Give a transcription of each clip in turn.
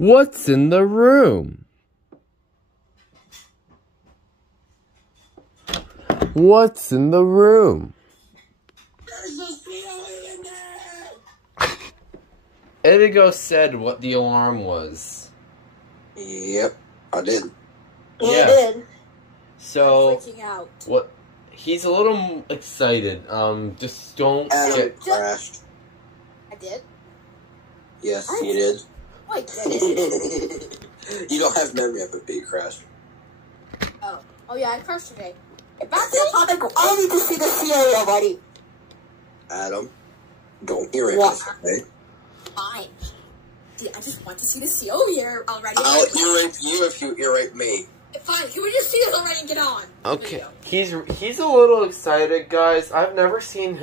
What's in the room? What's in the room? There's a COE in there! Indigo said what the alarm was. Yep, I did. Yeah, Yeah. I did. So, I'm freaking out. what? He's a little excited. Just don't Adam get... crashed. I did? Yes, you did. Wait, did You don't have memory of it, but you crashed. Oh yeah, I crashed today. Back to the topic. I need to see the COE already. Adam, don't earring What? us, okay? Fine. Dude, I just want to see the COE here already. I'll earring you if you earring me. Fine, can we just see this already and get on? Okay, he's a little excited, guys. I've never seen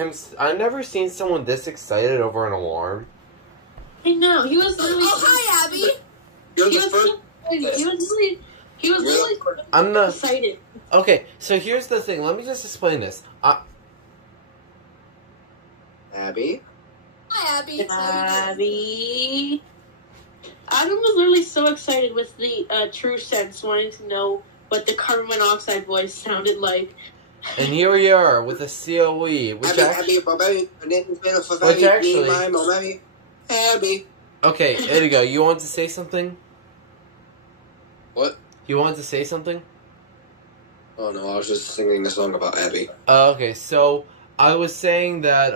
someone this excited over an alarm. I know, he was literally... Oh, hi, Abby! You're He the was first. really I'm not... excited. Okay, so here's the thing. Let me just explain this. Abby? Hi, Abby. Abby. Adam was literally so excited with the True Sense, wanting to know what the carbon monoxide voice sounded like. And here we are with a COE, which actually... Abby. Okay, Indigo, you want to say something? What? You wanted to say something? Oh no, I was just singing a song about Abby. Okay, so I was saying that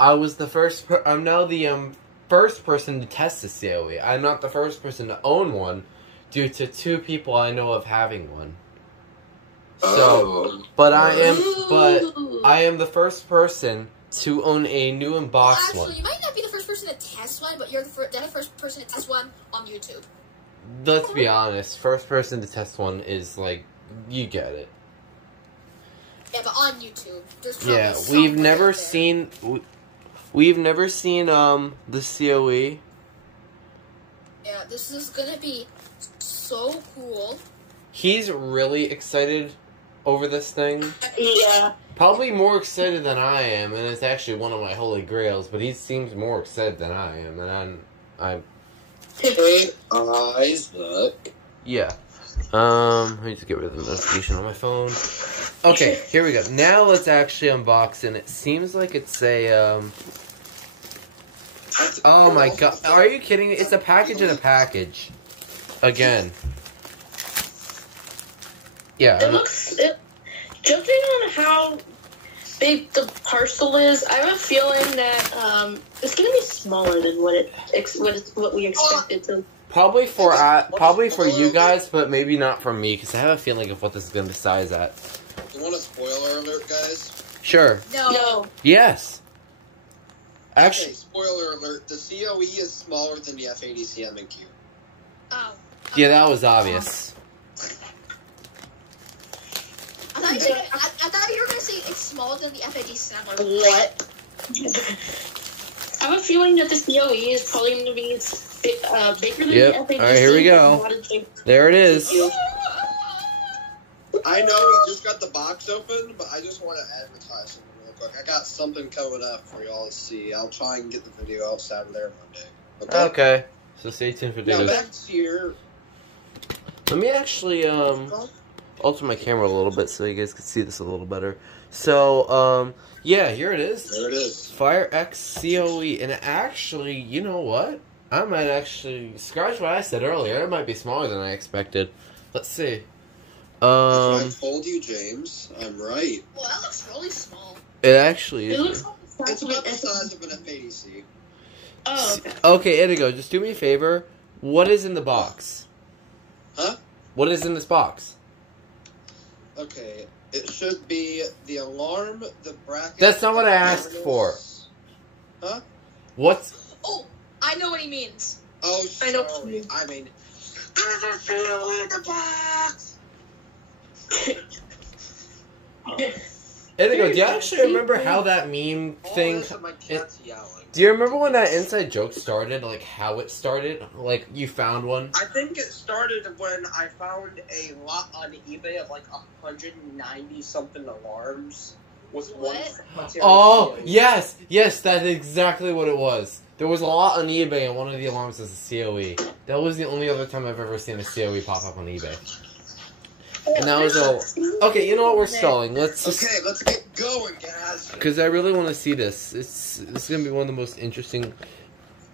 I was the first. I'm now the first person to test the COE. I'm not the first person to own one, due to 2 people I know of having one. So, but I am the first person to own a new unboxed one. Actually, you might not be the first person to test one, but you're the first person to test one on YouTube. Let's be honest. First person to test one is like, you get it. Yeah, but on YouTube. Yeah, we've never seen the COE. Yeah, this is gonna be so cool. He's really excited over this thing. Yeah. Probably more excited than I am, and it's actually one of my holy grails, but he seems more excited than I am, and I'm Hey, Isaac. yeah. Let me just get rid of the notification on my phone. Okay, here we go. Now let's actually unbox, and it seems like it's a, oh my god, are you kidding me? It's a package in a package. Again. Yeah. It looks... Judging on how big the parcel is, I have a feeling that it's going to be smaller than what we expected to. Probably for you guys, but maybe not for me, because I have a feeling of what this is going to be size at. You want a spoiler alert, guys? Sure. No. Yes. Okay, Actually, spoiler alert. The COE is smaller than the F80C M&Q. Oh. yeah, that was obvious. I thought you were gonna say it's smaller than the FAD Samurai. What? I have a feeling that the COE is probably going to be bigger than the FADC. Alright, here we go. There it is. I know we just got the box open, but I just want to advertise something real quick. I got something coming up for y'all to see. I'll try and get the video out Saturday or Monday. Okay. So stay tuned for Now videos. back to your... Let me actually alter my camera a little bit so you guys can see this a little better. So, yeah, here it is. There it is. FireX COE, and actually, you know what? I might actually scratch what I said earlier. It might be smaller than I expected. Let's see. I told you, James. I'm right. Well, that looks really small. It actually It is. looks like It's about the size of an F80C. Oh, okay. Okay, Indigo, just do me a favor. What is in the box? Huh? What is in this box? Okay, it should be the alarm, the bracket... That's not what I asked for. Huh? What's... Oh, I know what he means. Oh, I know sorry. what you mean. I mean, there's a seal in the box! Indigo, do you actually remember how that meme thing... Listen, my cat's yelling. Do you remember when that inside joke started? Like, how it started? Like, you found one? I think it started when I found a lot on eBay of like 190 something alarms. Was What? Oh, yes, that's exactly what it was. There was a lot on eBay, and one of the alarms was a COE. That was the only other time I've ever seen a COE pop up on eBay. And that was all. Okay, you know what? We're stalling. Let's get going, guys. Because I really want to see this. This is gonna be one of the most interesting.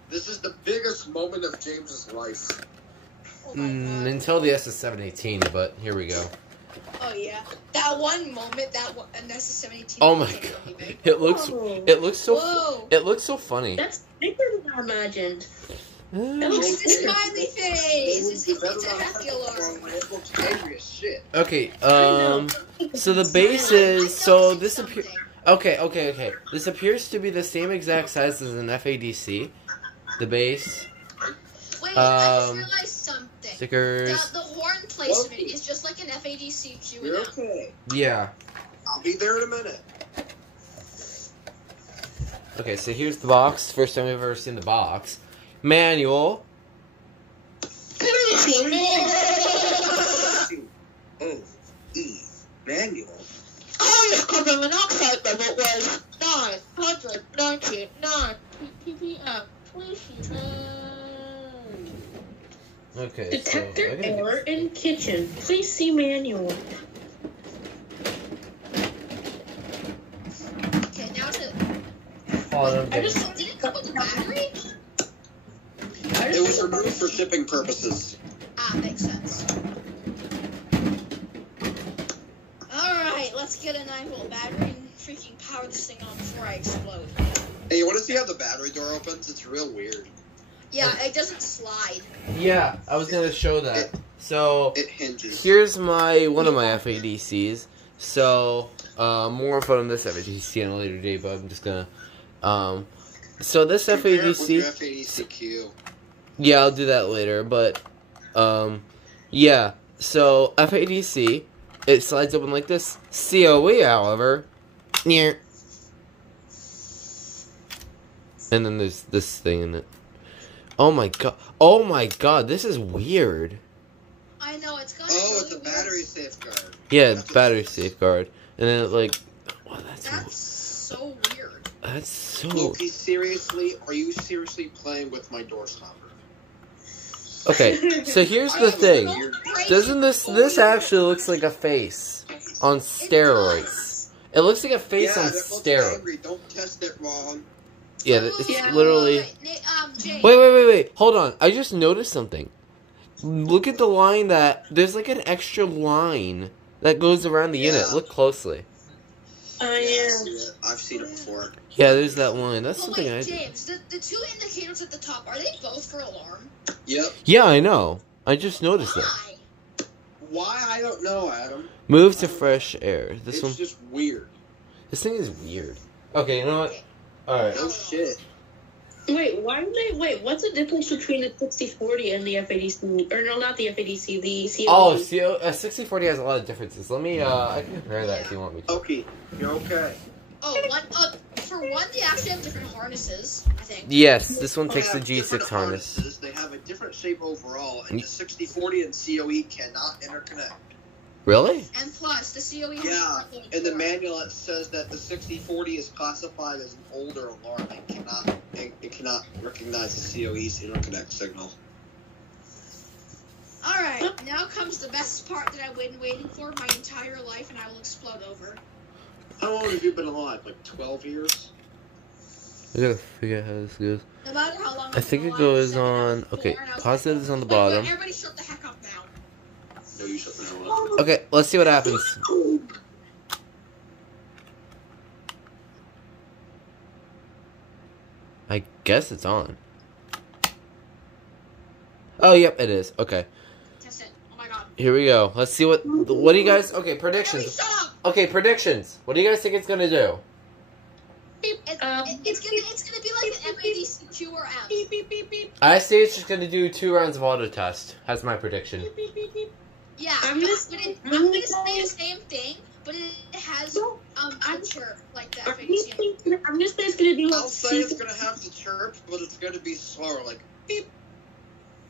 This is the biggest moment of James's life. Oh my God. Until the SS718, but here we go. Oh yeah, that one moment, and that's the 718. Oh my God! It looks so. Whoa. It looks so funny. That's bigger than I imagined. It's the smiley face. It's a happy alarm. It looks angry as shit. Okay. So the base is this appears. Okay. This appears to be the same exact size as an FADC. The base. Wait, I just realized something. Stickers. The horn placement is just like an FADC Q&A. You're okay. Yeah. I'll be there in a minute. Okay, so here's the box. First time we've ever seen the box. Manual. Manual. Highest carbon monoxide level was 999 ppm. Okay. Detector so error in kitchen. Please see manual. Okay, now to. Hold on, Did it come with a battery? It was removed for shipping purposes. Ah, makes sense. Alright, let's get a 9-volt battery and freaking power this thing on before I explode. Hey, you want to see how the battery door opens? It's real weird. Yeah, it doesn't slide. Yeah, I was gonna show that. So It hinges. here's one of my FADCs. So more info on this FADC on a later date, but I'm just gonna so this Compare it with your FADC. FADC-Q. Yeah, I'll do that later, but yeah. So FADC, it slides open like this. COE, however, near. And then there's this thing in it. Oh my god, this is weird. I know, it's got Oh, it's a battery safeguard. Yeah, That's battery safeguard. And then it like, oh, That's so weird. that's so. Loki, seriously? Are you seriously playing with my door stopper? Okay, so here's I the have a thing. weird- Doesn't this actually looks like a face on steroids? It looks like a face on that looks steroids. angry. Don't test it wrong. Yeah, it's literally. Jay. Wait. Hold on. I just noticed something. Look at the line there's like an extra line that goes around the unit. Yeah. Look closely. Yeah, I've seen it before. Yeah, there's that line. That's something I Wait, did. James, the two indicators at the top, are they both for alarm? Yep. Yeah, I know. I just noticed it. Why? Why? I don't know, Adam. Move to fresh air. This It's one. just weird. This thing is weird. Okay, you know what? Alright. Oh shit. Wait, what's the difference between the 6040 and the FADC? Or no, not the FADC, the COE? Oh, 6040 has a lot of differences. Let me, I can compare that if you want me to. Okay, you're okay. Oh, for one, they actually have different harnesses, I think. Yes, this one They takes the have G6 different harness. harnesses, They have a different shape overall, and the 6040 and COE cannot interconnect. Really? And plus, the COE has Yeah, different in the port. manual it says that the 6040 is classified as an older alarm and it cannot recognize the COE's interconnect signal. Alright, now comes the best part that I've been waiting for my entire life, and I will explode over. How long have you been alive? Like 12 years? I gotta figure out how this goes. No matter how long I think it goes on. Okay, positive is on the bottom. Everybody shut the heck up now. No, you shut the hell up. Okay, let's see what happens. I guess it's on. Oh, yep, it is. Okay, Test it. Oh my god. here we go. Let's see what do you guys? Okay, Everybody predictions. shut up! Okay, predictions. What do you guys think it's gonna do? It's gonna be like an MADCQ or M. Beep, beep, beep, beep. I say it's just gonna do 2 rounds of auto test. That's my prediction. Beep, beep, beep, beep. Yeah, I'm but gonna I'm gonna say the same thing, but it has a chirp like that. I'm just saying it's gonna be like I'll say it's gonna have the chirp, but it's gonna be slower, like beep.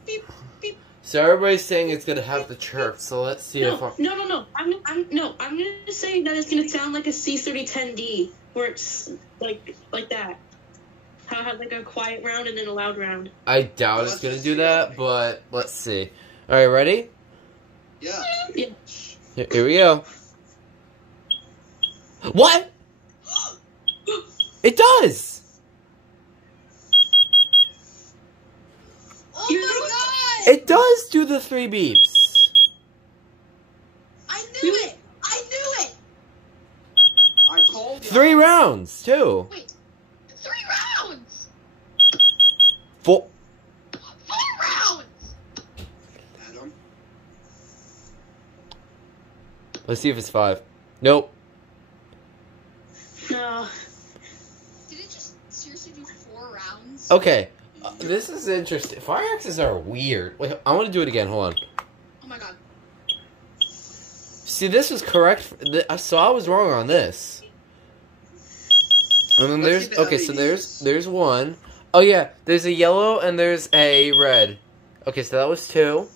beep, beep. So everybody's saying it's gonna have the chirp. So let's see if. No. I'm gonna say that it's gonna sound like a C3010D, where it's like that. How it had like a quiet round and then a loud round. I doubt it's gonna do that, but let's see. All right, ready? Yeah. Yeah. Here we go. What? It does. Oh my god! It does do the 3 beeps. I knew it! I knew it! I told you. 3 rounds too. Wait, 3 rounds! 4. 4 rounds! Adam. Let's see if it's 5. Nope. No. Did it just seriously do 4 rounds? Okay. This is interesting. FireXs are weird. Wait, I want to do it again. Hold on. Oh my god. See, this was correct. So I was wrong on this. And then Let's there's see the okay. So LEDs. there's one. Oh yeah, there's a yellow and there's a red. Okay, so that was 2.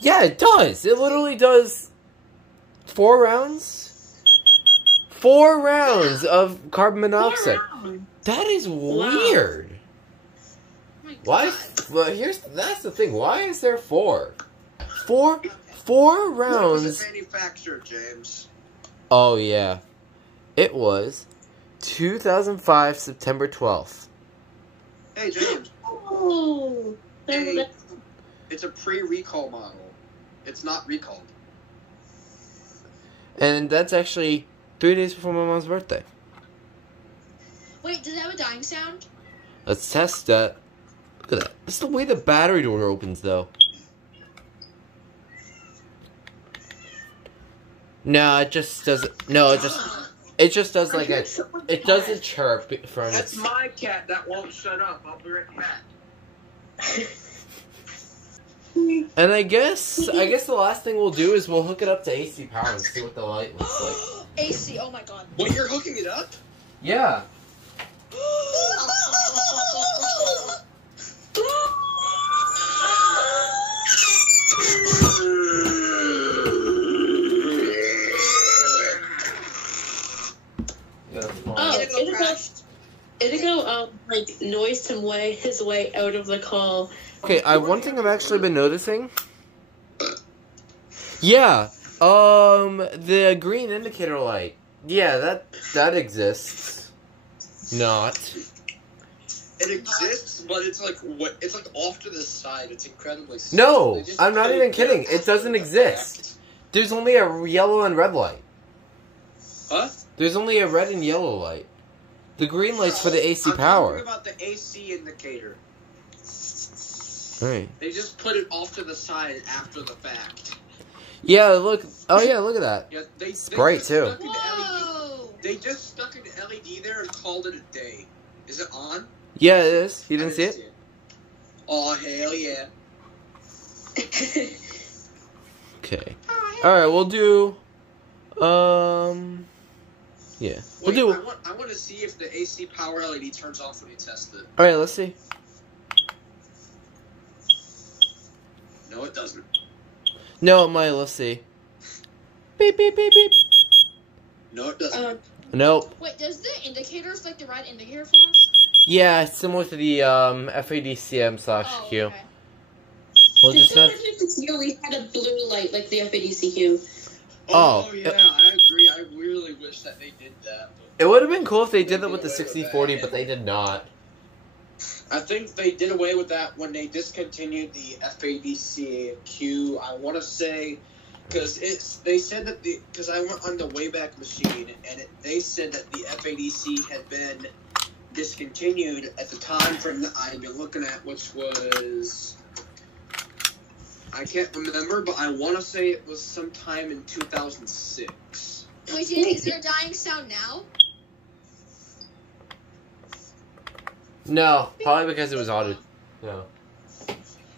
Yeah, it does. It literally does 4 rounds. 4 rounds of carbon monoxide. That is weird. Oh my Why? god. Well, that's the thing. Why is there 4? 4 When rounds. was it manufactured, James? Oh yeah, it was 2005 September 12th. Hey, James. Oh. Hey, it's a pre-recall model. It's not recalled. And that's actually 3 days before my mom's birthday. Wait, does it have a dying sound? Let's test that. Look at that. That's the way the battery door opens, though. No, it just doesn't. No, it just does like a. It doesn't chirp from That's its. my cat that won't shut up. I'll be right back. And I guess the last thing we'll do is we'll hook it up to AC power and see what the light looks like. AC, oh my god. Wait, you're hooking it up? Yeah. Oh, Indigo crashed. Indigo like noised his way out of the call. Okay, one thing I've actually been noticing. Yeah, the green indicator light. Yeah, that exists. Not. It exists, but it's like it's like off to the side. It's incredibly small. No, They just I'm not put even it kidding. down It doesn't after the exist. fact. There's only a yellow and red light. Huh? There's only a red and yellow light. The green light's for the AC I'm power. talking about the AC indicator. Right. They just put it off to the side after the fact. Yeah, look. Oh yeah, look at that. Yeah, they bright, just too. stuck an LED Whoa! They just stuck an LED there and called it a day. Is it on? Yeah, it is. You didn't I see it? Oh, hell yeah. Okay. Alright, we'll do... Yeah. We'll Wait, do... I want to see if the AC power LED turns off when you test it. Alright, let's see. No, it doesn't. No, it might. Let's see. Beep, beep, beep, beep. No, it doesn't. Nope. Wait, does the indicators, like the red indicator flash? Yeah, it's similar to the FADCM/Q. Oh, okay. We'll just not... We had a blue light like the FADCQ. Oh, yeah, I agree. I really wish that they did that. It would have been cool if they did that with the 6040, but they did not. I think they did away with that when they discontinued the FADCQ. I want to say, because they said that because I went on the Wayback Machine and they said that the FADC had been discontinued at the time frame that I've been looking at, which was, I can't remember, but I want to say it was sometime in 2006. Wait, is there a dying sound now? No, probably because it was auto. No.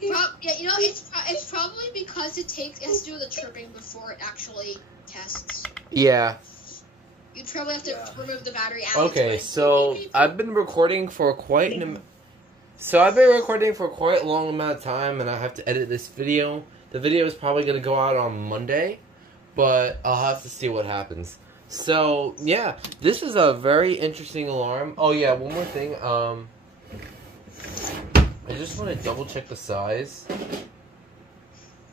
Yeah, you know, it's probably because it has to do with the chirping before it actually tests. Yeah. You'd probably have to remove the battery out. Okay, so I've been recording for quite So I've been recording for quite a long amount of time, and I have to edit this video. The video is probably going to go out on Monday, but I'll have to see what happens. So, yeah, this is a very interesting alarm. Oh, yeah, one more thing. I just want to double check the size.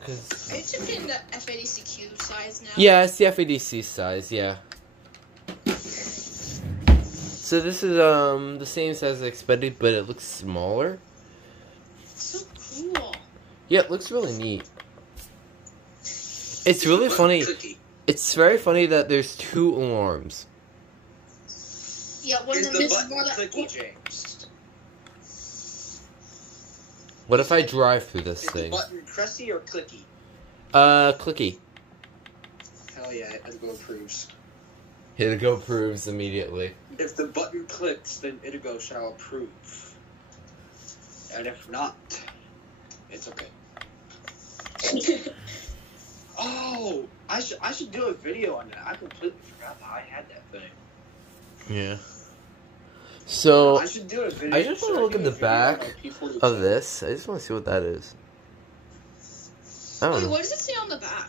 Are you checking the FADCQ size now? Yeah, it's the FADC size, yeah. So this is the same size as expected, but it looks smaller. So cool. Yeah, it looks really neat. It's really funny. It's very funny that there's 2 alarms. Yeah, one of Is them the is button more like clicky, James? What if I drive through this Is the thing? button pressy or clicky? Clicky. Hell yeah, Indigo approves. Indigo approves immediately. If the button clicks, then Indigo shall approve. And if not, it's okay. Oh, I should do a video on that. I completely forgot that I had that thing. Yeah. So, I should do a video. I just want to look at the back of this. I just want to see what that is. I don't Wait, know. what does it say on the back?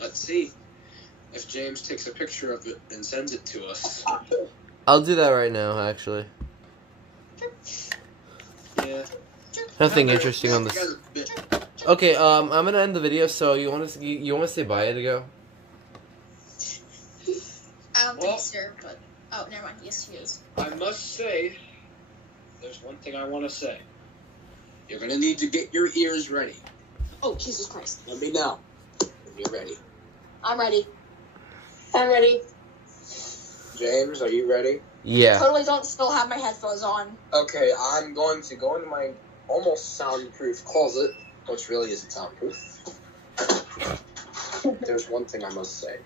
Let's see if James takes a picture of it and sends it to us. I'll do that right now, actually. Yeah. Nothing interesting on this. Okay, I'm gonna end the video. So you want to say bye to go? I don't think so, but oh, never mind. Yes, he is. I must say, there's one thing I want to say. You're gonna need to get your ears ready. Oh, Jesus Christ! Let me know when you're ready. I'm ready. I'm ready. James, are you ready? Yeah. Totally don't still have my headphones on. Okay, I'm going to go into my almost soundproof closet, which really isn't soundproof. There's one thing I must say.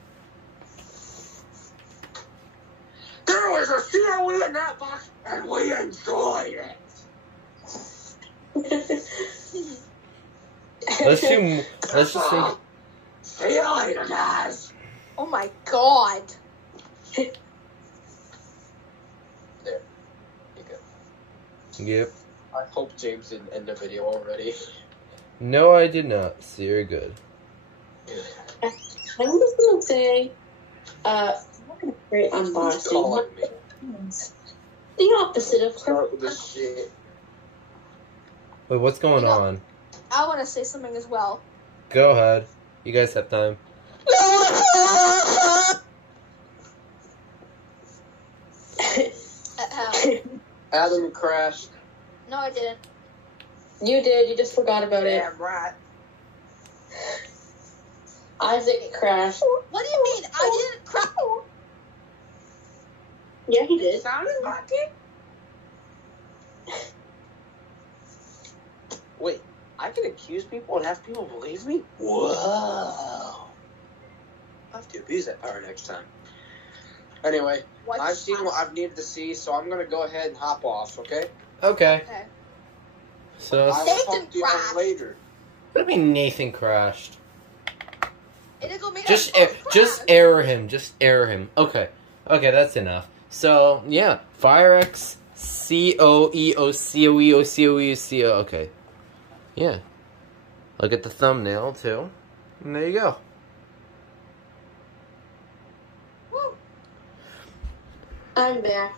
There was a COE in that box, and we enjoyed it. Let's just say. See you later, guys. Oh my God! There. You go. Yep. I hope James didn't end the video already. No, I did not. So you're good. I'm just gonna say, great Who's unboxing. calling me? The opposite of Start with this shit. Wait, what's going on? I want to say something as well. Go ahead. You guys have time. Adam crashed. No, I didn't. You did, you just forgot about it. Damn right. Isaac crashed. What do you mean? I didn't crash. Yeah, he did. Sounded like it. Wait, I can accuse people and have people believe me? Whoa. I'll have to abuse that power next time. Anyway, I've seen what I've needed to see, so I'm going to go ahead and hop off, okay? Okay. Okay. So, I will Nathan talk to you guys crashed. later. what do you mean Nathan crashed? It'll make Just us both just crash. error him. Just error him. Okay. Okay, that's enough. So, yeah. FireX COE. Okay. Yeah. Look at the thumbnail, too. And there you go. Woo. I'm back.